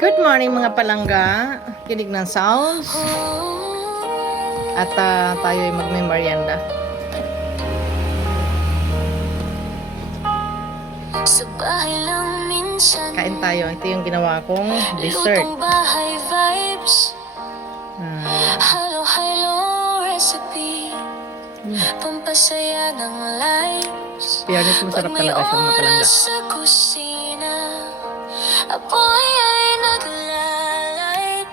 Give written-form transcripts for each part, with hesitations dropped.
Good morning mga palangga. Kinig ng sounds. At tayo ay magme-merienda. Sa bahay lang minsan. Kain tayo. Ito yung ginawa kong dessert. Lutong bahay vibes. Halo-halo recipe. Pampasaya ng lives. Fairness, masarap talaga siya mga palangga. Sa kusina, apoy ay naglalait.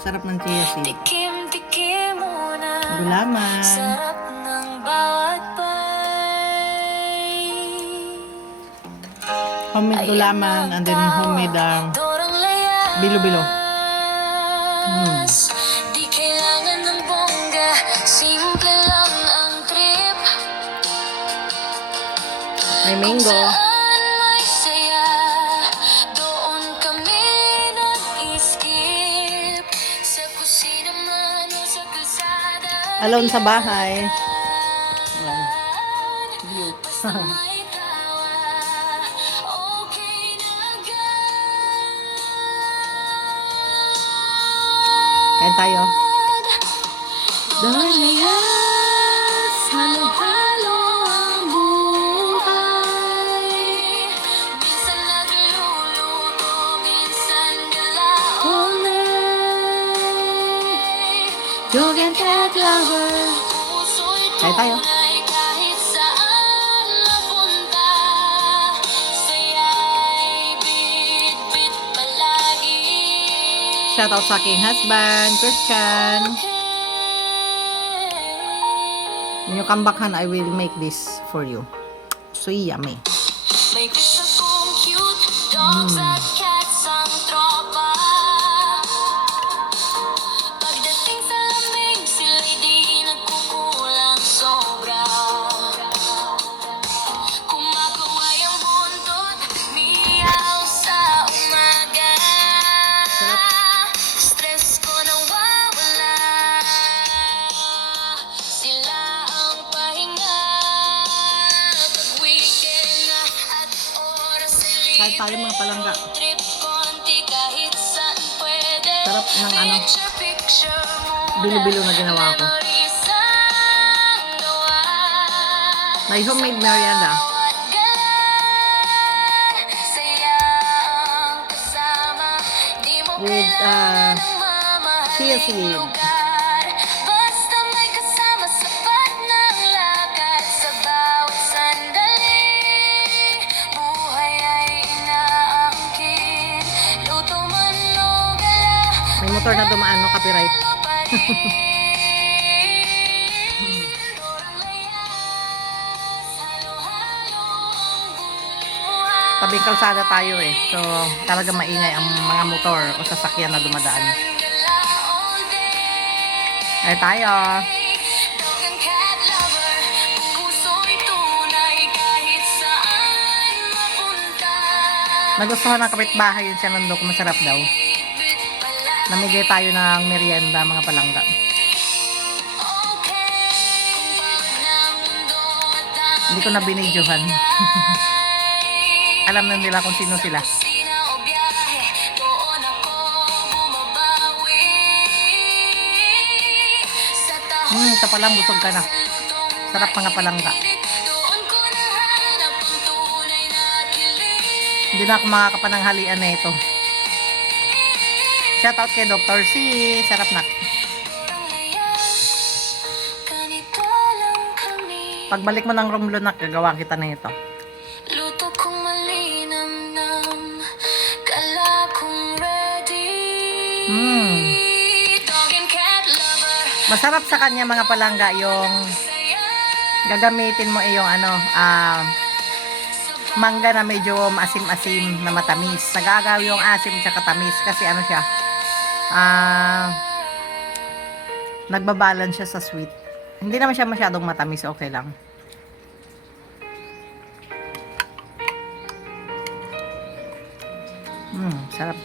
Sarap ng chia seed. Tikim-tikim muna. Gulaman. Sarap ng bawat bite. Homemade gulaman and then homemade Dorang layas. bilo-bilo. Di kailangan ng bongga, simple lang ang trip. May mango. Saan may saya, doon kami nag-iskip. Sa kusina man o sa kalsada. Alone sa bahay. View. Basta may tawa, okay na agad. Kain tayo. Dorlayas, halo-halo ang buhay. Minsan nagluluto, minsan galaone. Dog and cat lover. Puso'y Kain tayo. tunay kahit saan napunta. Saya'y bit-bit palagi. Shoutout sa aking husband, Christian. When you come back, Han, I will make this for you. So yummy. May gusto kong cute dogs at cats ang tropa. Pagdating sa lamig, sila'y di nagkukulang sobra. Kumakaway ang buntot, miyaw sa umaga. Sarap. Stress ko nawawala. Sila ang pahinga. Pag weekend na at oras ay Kain tayo mga palangga. trip konti kahit saan pwede. Sarap ng ano, Picture mo bilo-bilo na ginawa ko. memories ang gawa. May homemade merienda. Bawat gala, saya ang kasama. Di mo With, kailangan ng mamahaling chia seed. lugar. Basta may kasama, sapat ng lakad sa bawat sandali. Buhay ay inaangkin, luto man o gala. May motor na dumaan, no? Copyright. Tabing kalsada tayo eh. So, talaga maingay ang mga motor o sasakyan na dumadaan. Ay tayo. Nagustuhan ng kapitbahay yun siya nando kung masarap daw. Namigay tayo ng merienda mga palangga. Hindi ko na binidyohan. Alam na nila kung sino sila. Ito pa lang, busog ka na. Sarap mga palangga. Hindi na ako makakapananghalian na ito. Shoutout kay Dr. C. Sarap na. Pagbalik mo ng Romlo na, gagawa kita na ito. Luto kong malinamnam, kala kong ready. Dog and cat lover. Masarap sa kanya mga palangga yung gagamitin mo yung mangga na medyo asim-asim na matamis. Nagagaw yung asim at tamis kasi ano siya, nagbabalance siya sa sweet. Hindi naman siya masyadong matamis, okay lang. Sarap.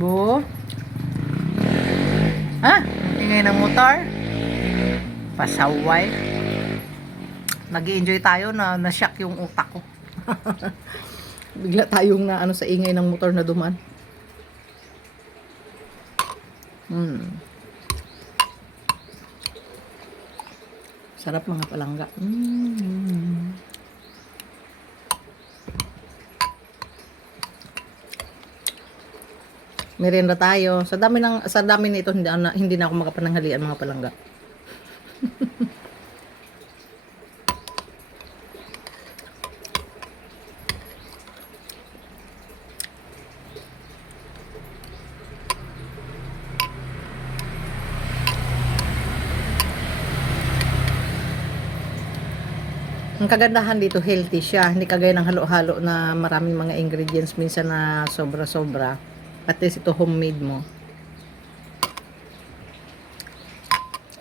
Bu. Ingay ng motor. Pasaway. Nag-enjoy tayo na shock yung utak ko. Bigla tayong na ano sa ingay ng motor na duman. Sarap mga palangga. Merienda tayo. Sa dami nito hindi na ako makapananghalian mga palangga. Ang kagandahan dito, healthy siya. Hindi kagaya ng halo-halo na maraming mga ingredients minsan na sobra-sobra. At least ito homemade mo.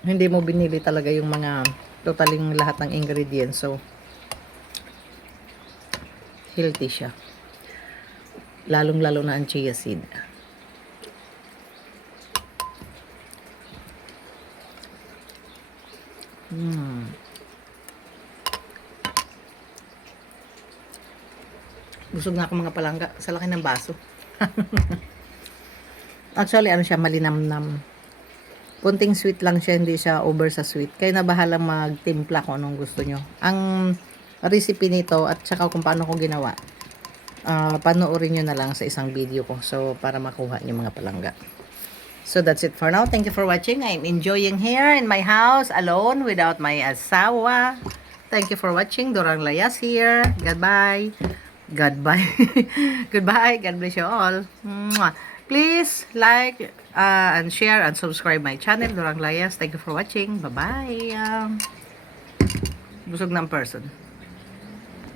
Hindi mo binili talaga yung mga totaling lahat ng ingredients. So, healthy siya. Lalong-lalo na ang chia seed. Busog na ako mga palangga. Sa laki ng baso. Actually, ano siya, malinamnam. Punting sweet lang siya, hindi siya over sa sweet. Kayo na bahalang magtimpla kung anong gusto nyo. Ang recipe nito at saka kung paano ko ginawa, panoorin nyo na lang sa isang video ko. So, para makuha nyo mga palangga. So, that's it for now. Thank you for watching. I'm enjoying here in my house alone without my asawa. Thank you for watching. Dorang Layas here. Goodbye. Goodbye. Goodbye. God bless you all. Mwah. Please like and share and subscribe my channel, Dorang Layas. Thank you for watching. Bye-bye. Busog ng person.